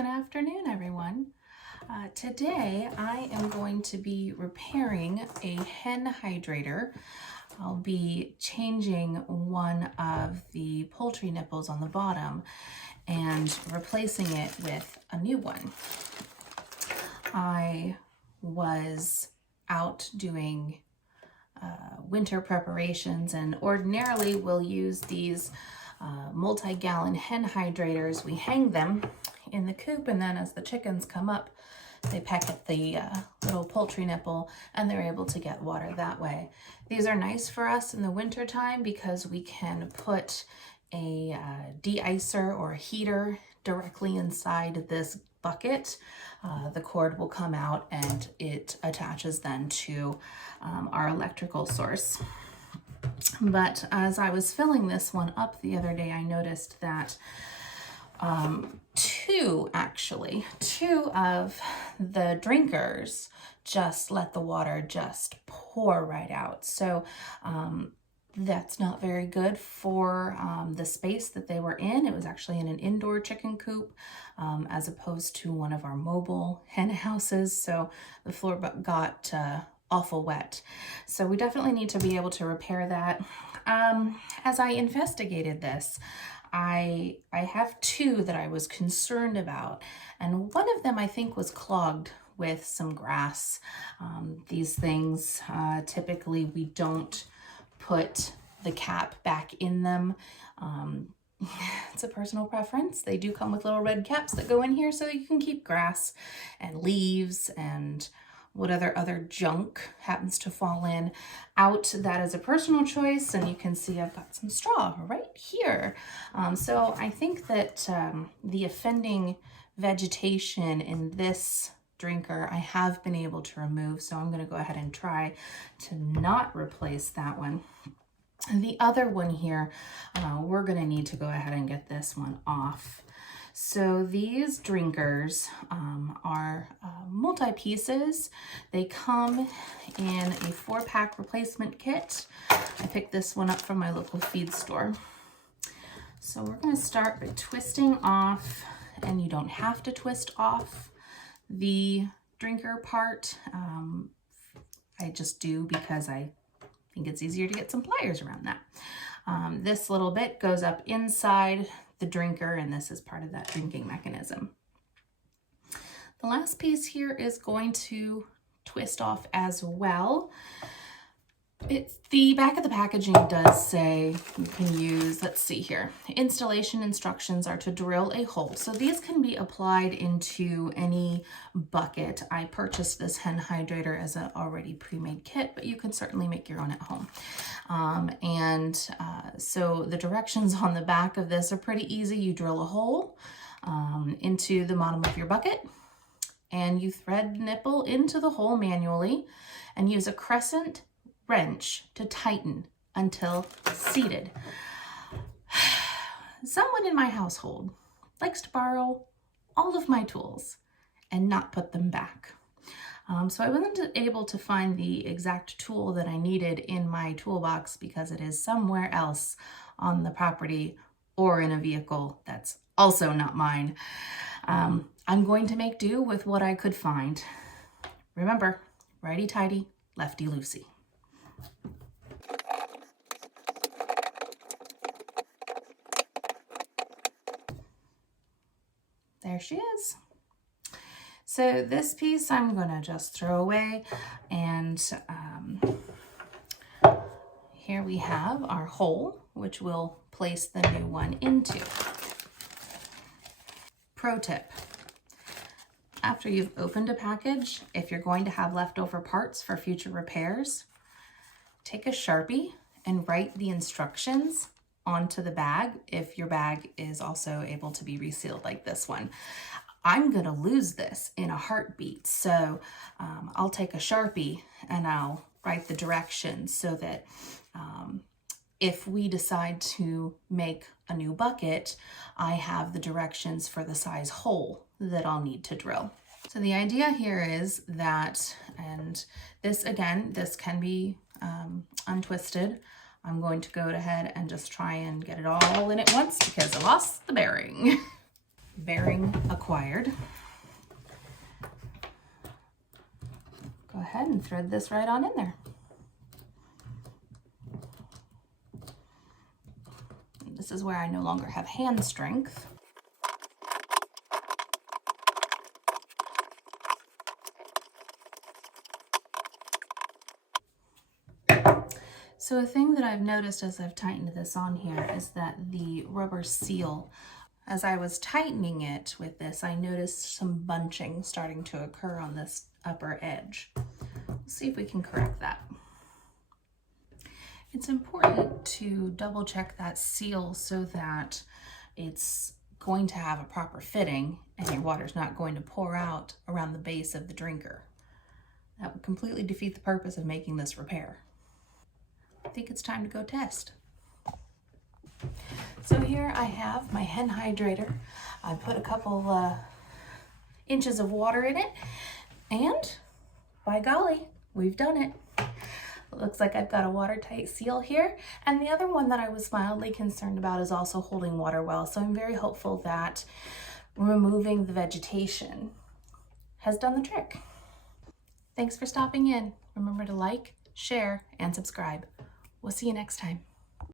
Good afternoon, everyone. Today I am going to be repairing a Hen Hydrator. I'll be changing one of the poultry nipples on the bottom and replacing it with a new one. I was out doing winter preparations, and ordinarily we'll use these multi-gallon Hen Hydrators. We hang them in the coop, and then as the chickens come up, they peck at the little poultry nipple and they're able to get water that way. These are nice for us in the winter time because we can put a de-icer or a heater directly inside this bucket. The cord will come out and it attaches then to our electrical source. But as I was filling this one up the other day, I noticed that two of the drinkers just let the water just pour right out. So that's not very good for the space that they were in. It was actually in an indoor chicken coop as opposed to one of our mobile hen houses. So the floor got awful wet. So we definitely need to be able to repair that. As I investigated this, I have two that I was concerned about, and one of them I think was clogged with some grass. These things, typically we don't put the cap back in them. It's a personal preference. They do come with little red caps that go in here so you can keep grass and leaves and what other junk happens to fall in out. That is a personal choice, and you can see I've got some straw right here. So I think that the offending vegetation in this drinker I have been able to remove, so I'm going to go ahead and try to not replace that one. And the other one here, we're going to need to go ahead and get this one off. So these drinkers are multi-pieces. They come in a 4-pack replacement kit. I picked this one up from my local feed store. So we're going to start by twisting off, and you don't have to twist off the drinker part. I just do because I think it's easier to get some pliers around that. This little bit goes up inside the drinker, and this is part of that drinking mechanism. The last piece here is going to twist off as well. The back of the packaging does say you can use, let's see here, installation instructions are to drill a hole. So these can be applied into any bucket. I purchased this Hen Hydrator as an already pre-made kit, but you can certainly make your own at home. So the directions on the back of this are pretty easy. You drill a hole into the bottom of your bucket, and you thread the nipple into the hole manually and use a crescent wrench to tighten until seated. Someone in my household likes to borrow all of my tools and not put them back. So I wasn't able to find the exact tool that I needed in my toolbox because it is somewhere else on the property or in a vehicle that's also not mine. I'm going to make do with what I could find. Remember, righty-tighty, lefty-loosey. There she is. So this piece I'm gonna just throw away, and here we have our hole, which we'll place the new one into. Pro tip: after you've opened a package, if you're going to have leftover parts for future repairs, take a Sharpie and write the instructions onto the bag if your bag is also able to be resealed like this one. I'm gonna lose this in a heartbeat, so I'll take a Sharpie and I'll write the directions so that if we decide to make a new bucket, I have the directions for the size hole that I'll need to drill. So the idea here is that, and this again, this can be untwisted. I'm going to go ahead and just try and get it all in at once because I lost the bearing. bearing acquired. Go ahead and thread this right on in there. And this is where I no longer have hand strength. So a thing that I've noticed as I've tightened this on here is that the rubber seal, as I was tightening it with this, I noticed some bunching starting to occur on this upper edge. We'll see if we can correct that. It's important to double check that seal so that it's going to have a proper fitting and your water's not going to pour out around the base of the drinker. That would completely defeat the purpose of making this repair. I think it's time to go test. So here I have my Hen Hydrator. I put a couple inches of water in it, and by golly, we've done it. It looks like I've got a watertight seal here, and the other one that I was mildly concerned about is also holding water well, so I'm very hopeful that removing the vegetation has done the trick. Thanks for stopping in. Remember to like, share, and subscribe. We'll see you next time.